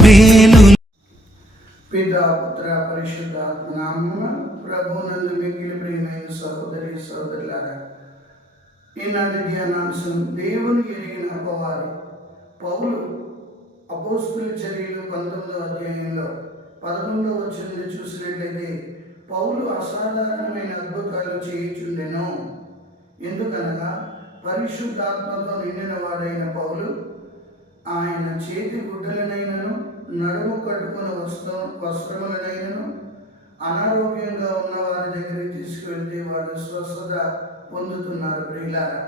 మేలు. పితా పుత్ర పరిశుద్ధ నామమున ప్రభునందు మిగిలి ప్రియమైన సహోదరి సహోదరులారా ఈనాటి ధ్యానాంశం దేవుని ఎరిగిన అపవాది పౌలు అపోస్తుల చర్యలు పంతొమ్మిదో అధ్యాయంలో పదకొండవ వచ్చింది చూసినట్లయితే పౌలు అసాధారణమైన అద్భుతాలు చేయించుండెను. ఎందుకనగా పరిశుద్ధాత్మతో నిండిన వాడైన పౌలు ఆయన చేతి గుడ్డలనైనను నడుము కట్టుకున్న వస్త్రం వస్త్రములనైనను అనారోగ్యంగా ఉన్న వారి దగ్గరికి తీసుకువెళ్తే వారు స్వస్థత పొందుతున్నారు ప్రియులారా.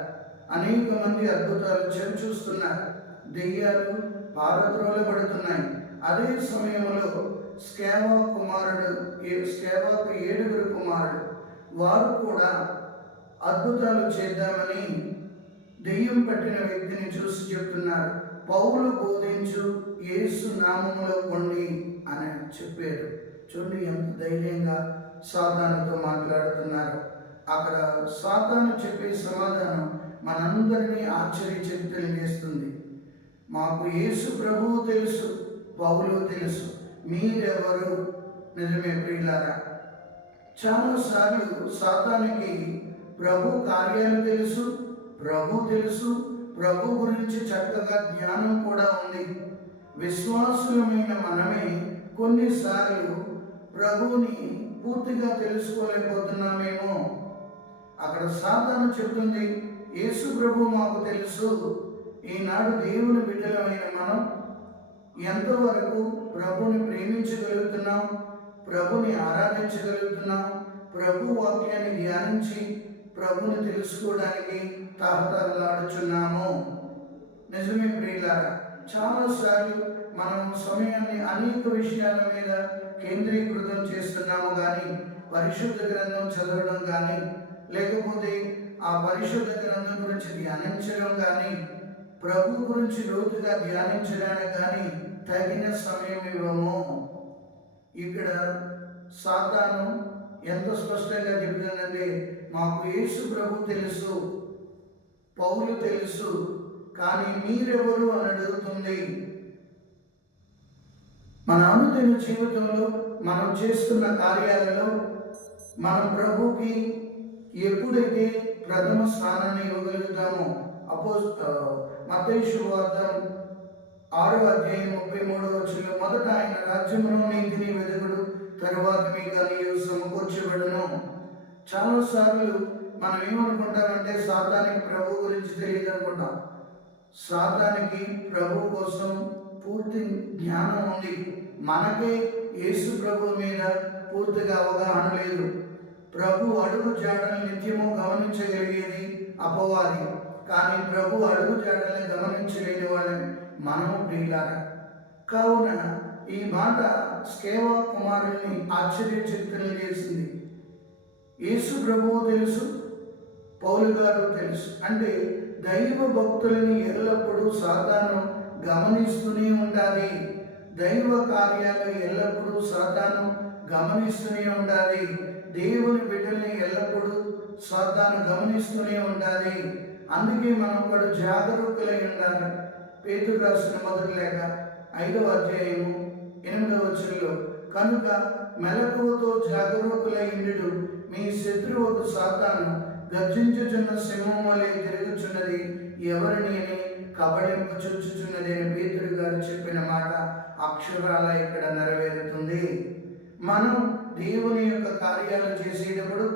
అనేక మంది అద్భుతాలు చెవి చూస్తున్నారు దెయ్యాలు పారద్రోలబడుతున్నాయి అదే సమయంలో స్కేవా కుమారుడు స్కేవాకు ఏడుగురు కుమారుడు వారు కూడా అద్భుతాలు చేద్దామని దెయ్యం పట్టిన వ్యక్తిని చూసి చెప్తున్నారు పౌలు బోధించు యేసు నామములో కొండి అని చెప్పారు చూడండి ఎంత ధైర్యంగా సాతానుతో మాట్లాడుతున్నారు. అక్కడ సాతాను చెప్పే సమాధానం మనందరినీ ఆశ్చర్యచకితులు చేస్తుంది. మాకు యేసు ప్రభువు తెలుసు పౌలు తెలుసు మీరెవరు? నిజమే ప్రియులారా చాలాసార్లు సాతానికి ప్రభు కార్యాలు తెలుసు ప్రభు తెలుసు ప్రభు గురించి చక్కగా జ్ఞానం కూడా ఉంది. విశ్వాసులమైన మనమే కొన్నిసార్లు ప్రభువుని పూర్తిగా తెలుసుకోలేకపోతున్నామేమో. అక్కడ సాతాను చెప్తుంది యేసు ప్రభు మాకు తెలుసు. ఈనాడు దేవుని బిడ్డలమైన మనం ఎంతవరకు ప్రభుని ప్రేమించగలుగుతున్నాం ప్రభుని ఆరాధించగలుగుతున్నాం ప్రభు వాక్యాన్ని ధ్యానించి ప్రభుని తెలుసుకోవడానికి తహతలాడుచున్నాము నిజమే ప్రియులారా చాలాసార్లు మనం సమయాన్ని అనేక విషయాల మీద కేంద్రీకృతం చేస్తున్నాము కానీ పరిశుద్ధ గ్రంథం చదవడం కానీ లేకపోతే ఆ పరిశుద్ధ గ్రంథం గురించి ధ్యానించడం కానీ ప్రభు గురించి లోతుగా ధ్యానించడానికి కానీ తగిన సమయం ఇవ్వము. ఇక్కడ సాతాను ఎంత స్పష్టంగా చెప్పినానండి మాకు యేసు ప్రభు తెలుసు పౌలు తెలుసు కానీ మీరెవరు అని అడుగుతుంది. మన అనుదిన జీవితంలో మనం చేస్తున్న కార్యాలలో మనం ప్రభుకి ఎప్పుడైతే ప్రథమ స్థానాన్ని ఇవ్వగలుగుతామో అపో మతేశ్వార్థం ఆరో అధ్యాయం ముప్పై మూడో వచ్చిన మొదట ఆయన రాజ్యంలోని తర్వాత మీకు అన్ని చాలా చాలాసార్లు మనం ఏమనుకుంటామంటే సాతానికి ప్రభు గురించి తెలియదు అనుకుంటాం సాతానికి ప్రభు కోసం పూర్తి జ్ఞానం ఉంది. మనకే యేసు ప్రభు మీద పూర్తిగా అవగాహన లేదు. ప్రభు అడుగు జాడల్ని నిత్యము గమనించగలిగేది అపవాది. కానీ ప్రభు అడుగు జాడల్ని గమనించలేని వాళ్ళని మనము ప్రియులారా. కావున ఈ మాట స్కేవా కుమారుణ్ణి ఆశ్చర్యచరితనం చేసింది. యేసు ప్రభువు తెలుసు పౌలు గారు తెలుసు. అంటే దైవ భక్తులని ఎల్లప్పుడూ సాధారణం గమనిస్తూనే ఉండాలి. దైవ కార్యాలు ఎల్లప్పుడూ సాధారణం గమనిస్తూనే ఉండాలి. దేవుని బిడ్డల్ని ఎల్లప్పుడూ సాధారణ గమనిస్తూనే ఉండాలి. అందుకే మనం కూడా జాగరూకులై ఉండాలి. పేతురు రాసిన మొదటి లేక ఐదవ అధ్యాయము ఎనిమిదవ వచనంలో కనుక మెలకువతో జాగరూకులై మీ శత్రువుకు సాతాను గర్జించుచున్న సింహం వలె తిరుగుచున్నది. ఎవరిని అని కబళింపు చుచ్చుచున్నది అని పేతురు గారు చెప్పిన మాట అక్షరాల ఇక్కడ నెరవేరుతుంది. మనం దేవుని యొక్క కార్యాలు చేసేటప్పుడు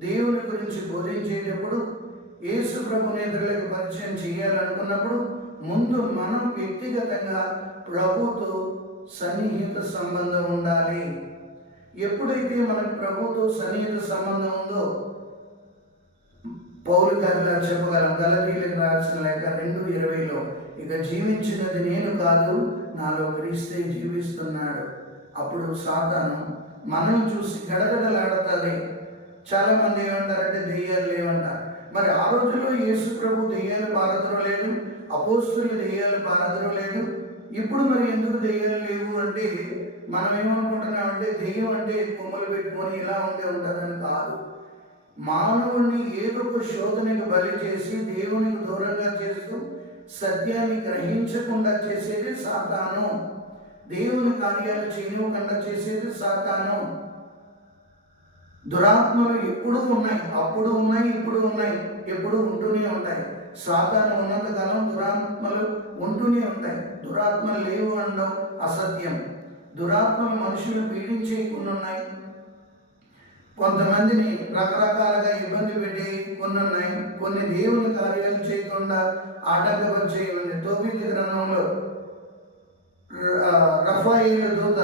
దేవుని గురించి బోధించేటప్పుడు యేసు ప్రభు నేతలకు పరిచయం చేయాలనుకున్నప్పుడు ముందు మనం వ్యక్తిగతంగా ప్రభుతో సన్నిహిత సంబంధం ఉండాలి. ఎప్పుడైతే మనకు ప్రభుతో సన్నిహిత సంబంధం ఉందో పౌరు గారిలా చెప్పగలం గలరీలకు రాసిన లేక రెండు ఇరవైలో ఇక జీవించినది నేను కాదు నాలో క్రీస్తే జీవిస్తున్నాడు. అప్పుడు సాతాను మనం చూసి గడగడలాడతాది చాలామంది ఏమంటారంటే దెయ్యాలు లేవంటారు మరి ఆ రోజుల్లో యేసు ప్రభు దెయ్యాలు పారదరం లేదు అపోస్తులు దెయ్యాలు పారదరం లేదు ఇప్పుడు మరి ఎందుకు దెయ్యాలు లేవు అంటే మనం ఏమనుకుంటున్నామంటే దెయ్యం అంటే కొమ్మలు పెట్టుకొని ఇలా ఉండే ఉంటుందని కాదు. మానవుణ్ణి ఏదో ఒక శోధనకు బలి చేసి దేవునికి దూరంగా చేస్తూ సత్యాన్ని గ్రహించకుండా చేసేది సాతాను. దేవుని కార్యాలు చేయనివ్వకుండా చేసేది సాతాను. దురాత్మలు ఎప్పుడు ఉన్నాయి అప్పుడు ఉన్నాయి ఇప్పుడు ఉన్నాయి ఎప్పుడు ఉంటూనే ఉంటాయి. సాతాను ఉన్నంతకాలం దురాత్మలు ఉంటూనే ఉంటాయి. దురాత్మలు లేవు అనడం అసత్యం. దురాత్మలు మనుషులు పీడించేయకుండా ఉన్నాయి కొంతమందిని రకరకాలుగా ఇబ్బంది పెట్టి కొన్ని ఉన్నాయి కొన్ని దేవుని కార్యాలు చేయకుండా ఆటంకపరిచే ఉంది తోపిది గ్రంథంలో రఫాయిల దూత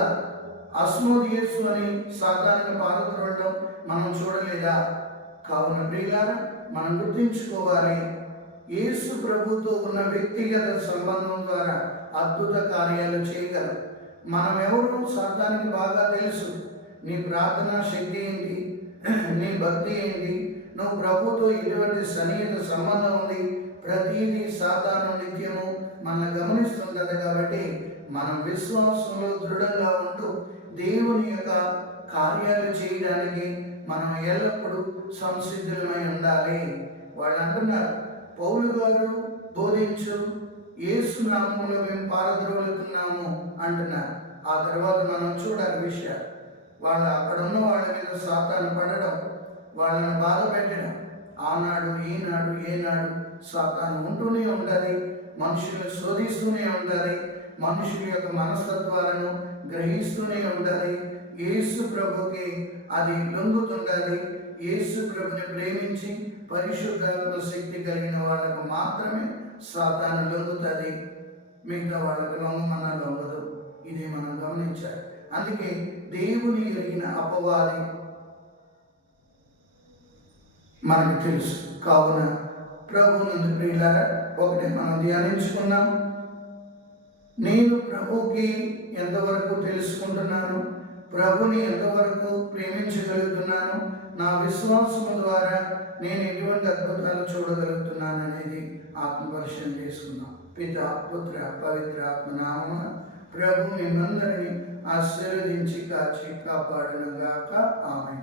అస్మోదియస్సు అని సాధారణ పాల్గొనడం మనం చూడలేదా? కావున ప్రియులారా మనం గుర్తుంచుకోవాలి. యేసు ప్రభుతో ఉన్న వ్యక్తిగత సంబంధం ద్వారా అద్భుత కార్యాలు చేయగలరు మనం ఎవరు సాతానికి బాగా తెలుసు. నీ ప్రార్థనా శక్తి ఏంటి? నీ భక్తి ఏంటి? నువ్వు ప్రభుతో ఎటువంటి సన్నిహిత సంబంధం ఉంది? ప్రతిదీ సాధారణ నిత్యము మనం గమనిస్తుంటది కాబట్టి మనం విశ్వాసంలో దృఢంగా ఉంటూ దేవుని యొక్క కార్యాలు చేయడానికి మనం ఎల్లప్పుడూ సంసిద్ధులమై ఉండాలి. వాళ్ళు అంటున్నారు పౌలు గారు బోధించు ఏసు నామంలో మేము పారద్రోలుతున్నాము అంటున్నారు. ఆ తర్వాత మనం చూడాలి విషయాలు. వాళ్ళు అక్కడ ఉన్న వాళ్ళ మీద సాతాను పడడం వాళ్ళని బాధ పెట్టడం. ఆనాడు ఈనాడు ఏనాడు సాతాను ఉంటూనే ఉంటుంది మనుషులు శోధిస్తూనే ఉంటుంది మనుషుల యొక్క మనస్తత్వాలను గ్రహిస్తూనే ఉంటుంది. యేసు ప్రభుకి అది లొంగుతుంటుంది యేసు ప్రభుని ప్రేమించి పరిశుద్ధాత్మ శక్తి కలిగిన వాళ్ళకు మాత్రమే సాతాను లొంగుతుంది. మిగతా వాళ్ళకు లొంగమన్న లొంగదు. ఇది మనం గమనించాలి. అందుకే దేవుని ఎరిగిన అపవాది మనకు తెలుసు. కావున ప్రభు నుండి ప్రియులారా ఒకటి మనం ధ్యానించుకున్నాం. నేను ప్రభుకి ఎంతవరకు తెలుసుకుంటున్నాను? ప్రభుని ఎంతవరకు ప్రేమించగలుగుతున్నాను? నా విశ్వాసము ద్వారా నేను ఎటువంటి అద్భుతాలు చూడగలుగుతున్నాను అనేది ఆత్మపరిశీలన చేసుకుందాం. పిత పుత్ర పవిత్ర ఆత్మనామ ప్రభు మిమ్మందరినీ ఆశీర్వదించి కాచి కాపాడును గాక ఆమె